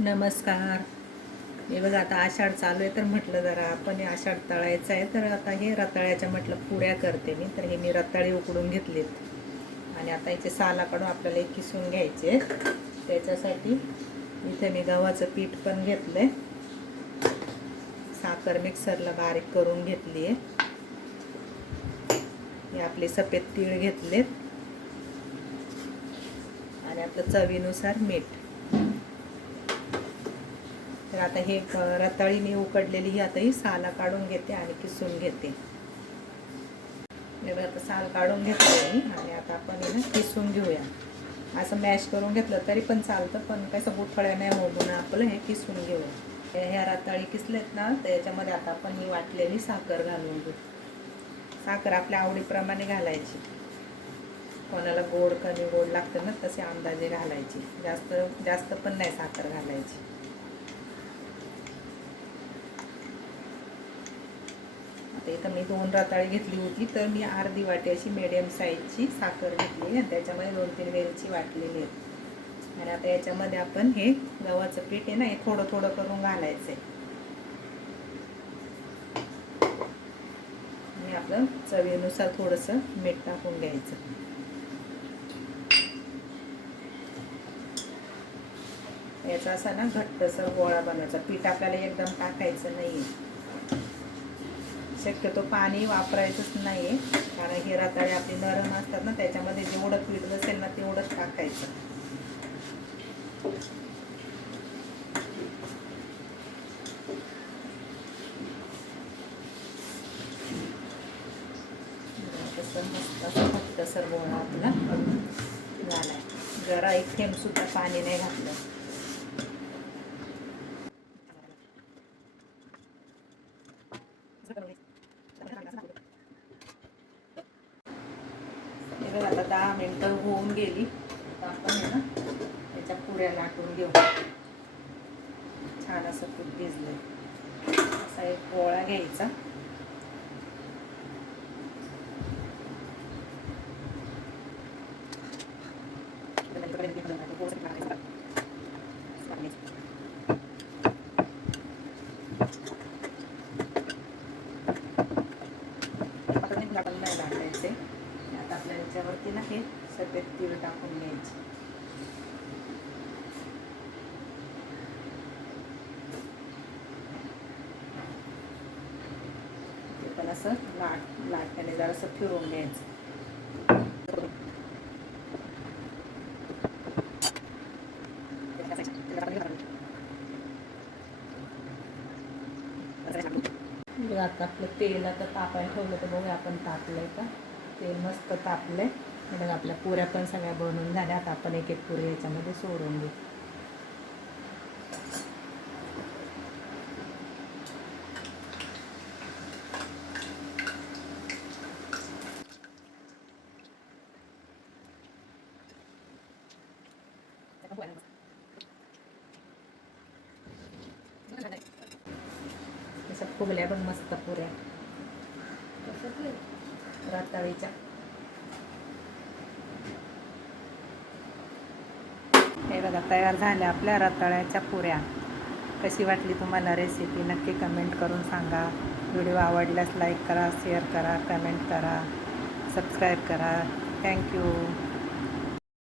नमस्कार. हे बघा आता आषाढ चालू आहे तर म्हटलं जरा आपण हे आषाढ तळायचं आहे तर आता हे रताळ्याच्या म्हटलं पुऱ्या करते मी. तर हे मी रताळे उकडून घेतलेत आणि आता याचे सालाकडून आपल्याला एक किसून घ्यायचे. त्याच्यासाठी इथे मी गव्हाचं पीठ पण घेतलंय, साखर मिक्सरला बारीक करून घेतली आहे, हे आपले सफेद तीळ घेतलेत आणि आपलं चवीनुसार मीठ. तर आता हे रताळी मी उकडलेली ही आता ही साला काढून घेते आणि किसून घेते. आता साल काढून घेतले मी आणि आता आपण हे किसून घेऊया. असं मॅश करून घेतलं तरी पण चालतं, पण कसं गुठळ्या नाही होऊ म्हणून आपलं हे किसून घेऊया. ह्या रताळी किसलेत ना, तर याच्यामध्ये आता आपण ही वाटलेली साखर घालून घेऊ. साखर आपल्या आवडीप्रमाणे घालायची, कोणाला गोड कमी गोड लागतं ना तसे अंदाजे घालायची, जास्त पण नाही साखर घालायची. आता इथं मी 2 रताळी घेतली होती, तर मी अर्धी वाटी अशी मीडियम साईजची साखर घेतली आणि त्याच्यामध्ये 2-3 वेलची वाटलेली आहेत. आणि आता याच्यामध्ये आपण हे गव्हाचं पीठ आहे ना, हे थोडं थोडं करून घालायचं आहे आणि आपलं चवीनुसार थोडंसं मीठ टाकून घ्यायचं. याचा असा ना घट्टसर गोळा बनवायचा. पीठ आपल्याला एकदम टाकायचं नाही, शक्यतो पाणी वापरायचंच नाही आहे, कारण ही रताळे आपली नरम असतात ना, त्याच्यामध्ये जेवढं पीठ बसेल ना तेवढंच टाकायचं. तसं मस्त असं घट्टसर गोळा आपला झाला आहे. जरा एक थेंब सुद्धा पाणी नाही घातलं. आता 10 मिनिटं होऊन गेली. आपण आहे ना त्याच्या पुऱ्या लाटून घेऊ. छान असं पीठ भिजलंय. असा एक गोळा घ्यायचा, नाही लाटायचे. आता आपल्या याच्यावरती ना हे सफेद तीळ टाकून घ्यायचे. ते पण असं लाटण्याने जरासं फिरवून घ्यायचं. आता आपलं तेल आता तापायला ठेवलं, तर बघूया आपण तापलंय का. तेल मस्त तापलंय. मग आपल्या पुऱ्या पण सगळ्या बनवून झाल्या. आता आपण एक एक पुरी याच्यामध्ये सोडून घेऊ. फुगल्या पण मस्त पुऱ्या रताळीच्या. हे बघा तयार झाल्या आपल्या रताळ्याच्या पुऱ्या. कशी वाटली तुम्हाला रेसिपी नक्की कमेंट करून सांगा. व्हिडिओ आवडल्यास लाईक करा, शेअर करा, कमेंट करा, सबस्क्राईब करा. थँक्यू.